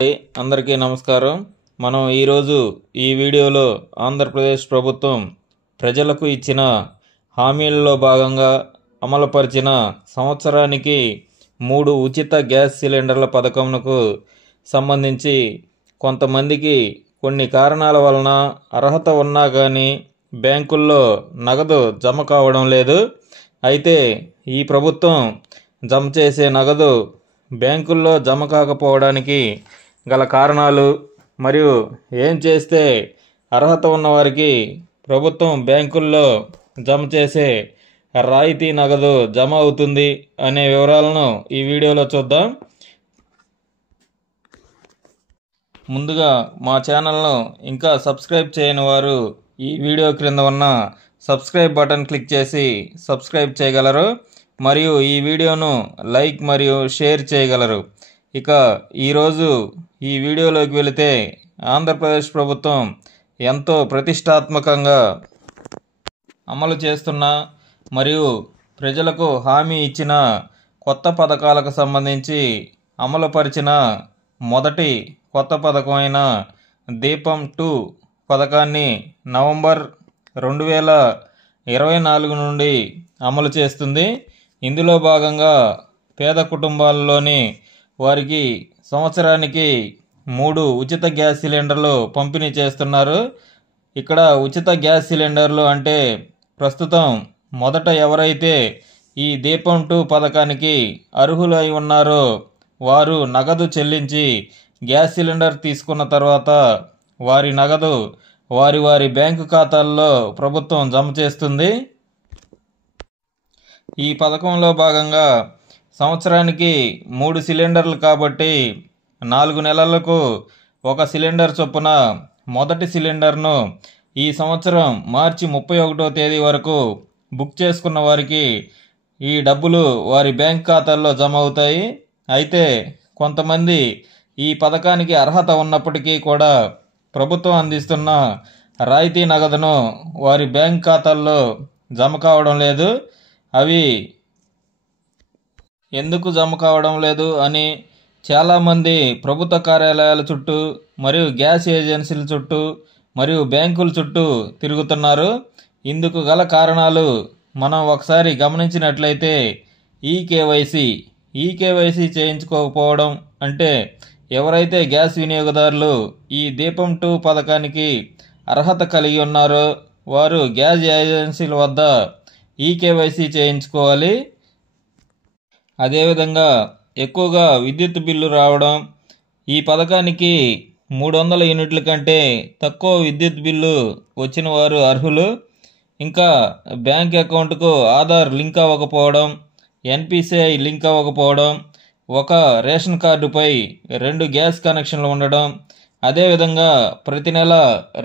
అందరికీ నమస్కారం. మనం ఈరోజు ఈ వీడియోలో ఆంధ్రప్రదేశ్ ప్రభుత్వం ప్రజలకు ఇచ్చిన హామీలలో భాగంగా అమలుపరిచిన సంవత్సరానికి 3 ఉచిత గ్యాస్ సిలిండర్ల పథకంకు సంబంధించి కొంతమందికి కొన్ని కారణాల వలన అర్హత ఉన్నా కానీ బ్యాంకుల్లో నగదు జమ కావడం లేదు. అయితే ఈ ప్రభుత్వం జమ చేసే నగదు బ్యాంకుల్లో జమ కాకపోవడానికి గల కారణాలు మరియు ఏం చేస్తే అర్హత ఉన్నవారికి ప్రభుత్వం బ్యాంకుల్లో జమ చేసే రాయితీ నగదు జమ అవుతుంది అనే వివరాలను ఈ వీడియోలో చూద్దాం. ముందుగా మా ఛానల్ను ఇంకా సబ్స్క్రైబ్ చేయని వారు ఈ వీడియో క్రింద ఉన్న సబ్స్క్రైబ్ బటన్ క్లిక్ చేసి సబ్స్క్రైబ్ చేయగలరు మరియు ఈ వీడియోను లైక్ మరియు షేర్ చేయగలరు. ఇక ఈరోజు ఈ వీడియోలోకి వెళితే ఆంధ్రప్రదేశ్ ప్రభుత్వం ఎంతో ప్రతిష్టాత్మకంగా అమలు చేస్తున్న మరియు ప్రజలకు హామీ ఇచ్చిన కొత్త పథకాలకు సంబంధించి అమలుపరిచిన మొదటి కొత్త పథకమైన దీపం 2 పథకాన్ని నవంబర్ 2024 నుండి అమలు చేస్తుంది. ఇందులో భాగంగా పేద కుటుంబాలలోని వారికి సంవత్సరానికి 3 ఉచిత గ్యాస్ సిలిండర్లు పంపిణీ చేస్తున్నారు. ఇక్కడ ఉచిత గ్యాస్ సిలిండర్లు అంటే ప్రస్తుతం మొదట ఎవరైతే ఈ దీపం 2 పథకానికి అర్హులై ఉన్నారో వారు నగదు చెల్లించి గ్యాస్ సిలిండర్ తీసుకున్న తర్వాత వారి నగదు వారి బ్యాంకు ఖాతాల్లో ప్రభుత్వం జమ చేస్తుంది. ఈ పథకంలో భాగంగా సంవత్సరానికి 3 సిలిండర్లు కాబట్టి 4 నెలలకు 1 సిలిండర్ చొప్పున మొదటి సిలిండర్ను ఈ సంవత్సరం మార్చి 31వ తేదీ వరకు బుక్ చేసుకున్న వారికి ఈ డబ్బులు వారి బ్యాంక్ ఖాతాల్లో జమ అవుతాయి. అయితే కొంతమంది ఈ పథకానికి అర్హత ఉన్నప్పటికీ కూడా ప్రభుత్వం అందిస్తున్న రాయితీ నగదును వారి బ్యాంక్ ఖాతాల్లో జమ కావడం లేదు. అవి ఎందుకు జమ కావడం లేదు అని చాలామంది ప్రభుత్వ కార్యాలయాల చుట్టూ మరియు గ్యాస్ ఏజెన్సీల చుట్టూ మరియు బ్యాంకుల చుట్టూ తిరుగుతున్నారు. ఇందుకు గల కారణాలు మనం ఒకసారి గమనించినట్లయితే ఈకేవైసీ చేయించుకోకపోవడం అంటే ఎవరైతే గ్యాస్ వినియోగదారులు ఈ దీపం 2 పథకానికి అర్హత కలిగి ఉన్నారో వారు గ్యాస్ ఏజెన్సీల వద్ద ఈకేవైసీ చేయించుకోవాలి. అదేవిధంగా ఎక్కువగా విద్యుత్ బిల్లు రావడం, ఈ పథకానికి 300 యూనిట్ల కంటే తక్కువ విద్యుత్ బిల్లు వచ్చిన వారు అర్హులు. ఇంకా బ్యాంక్ అకౌంట్కు ఆధార్ లింక్ అవ్వకపోవడం, ఎన్పిసిఐ లింక్ అవ్వకపోవడం, ఒక రేషన్ కార్డుపై 2 గ్యాస్ కనెక్షన్లు ఉండడం, అదేవిధంగా ప్రతి నెల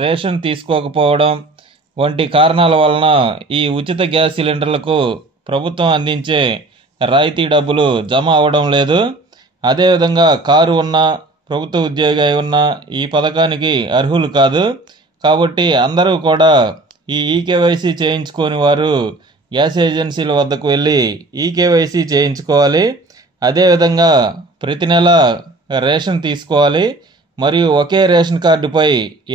రేషన్ తీసుకోకపోవడం వంటి కారణాల వలన ఈ ఉచిత గ్యాస్ సిలిండర్లకు ప్రభుత్వం అందించే రాయితీ డబ్బులు జమ అవ్వడం లేదు. అదేవిధంగా కారు ఉన్న ప్రభుత్వ ఉద్యోగి అయి ఉన్న ఈ పథకానికి అర్హులు కాదు. కాబట్టి అందరూ కూడా ఈ ఈకేవైసీ చేయించుకోని వారు గ్యాస్ ఏజెన్సీల వద్దకు వెళ్ళి ఈకేవైసీ చేయించుకోవాలి. అదేవిధంగా ప్రతి నెల రేషన్ తీసుకోవాలి మరియు ఒకే రేషన్ కార్డుపై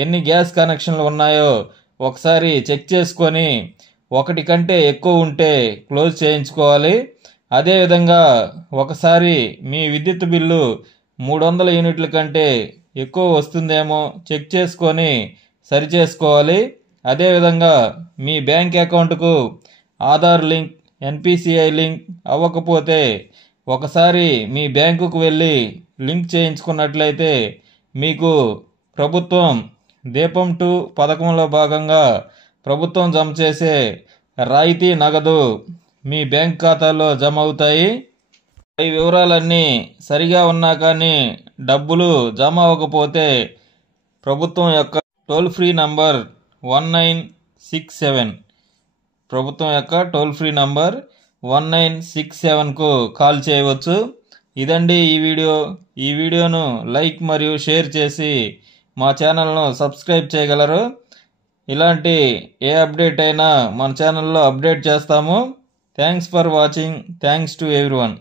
ఎన్ని గ్యాస్ కనెక్షన్లు ఉన్నాయో ఒకసారి చెక్ చేసుకొని 1 కంటే ఎక్కువ ఉంటే క్లోజ్ చేయించుకోవాలి. అదేవిధంగా ఒకసారి మీ విద్యుత్ బిల్లు 300 యూనిట్ల కంటే ఎక్కువ వస్తుందేమో చెక్ చేసుకొని సరిచేసుకోవాలి. అదేవిధంగా మీ బ్యాంక్ అకౌంట్కు ఆధార్ లింక్, ఎన్పిసిఐ లింక్ అవ్వకపోతే ఒకసారి మీ బ్యాంకుకు వెళ్ళి లింక్ చేయించుకున్నట్లయితే మీకు ప్రభుత్వం దీపం 2 పథకంలో భాగంగా ప్రభుత్వం జమ చేసే రాయితీ నగదు మీ బ్యాంక్ ఖాతాలో జమ అవుతాయి. ఈ వివరాలన్నీ సరిగా ఉన్నా కానీ డబ్బులు జమ అవ్వకపోతే ప్రభుత్వం యొక్క టోల్ ఫ్రీ నంబర్ 1967 ప్రభుత్వం యొక్క టోల్ ఫ్రీ నంబర్ 1967కు కాల్ చేయవచ్చు. ఇదండి ఈ వీడియోను లైక్ మరియు షేర్ చేసి మా ఛానల్ను సబ్స్క్రైబ్ చేయగలరు. ఇలాంటి ఏ అప్డేట్ అయినా మన ఛానల్లో అప్డేట్ చేస్తాము. Thanks for watching. Thanks to everyone.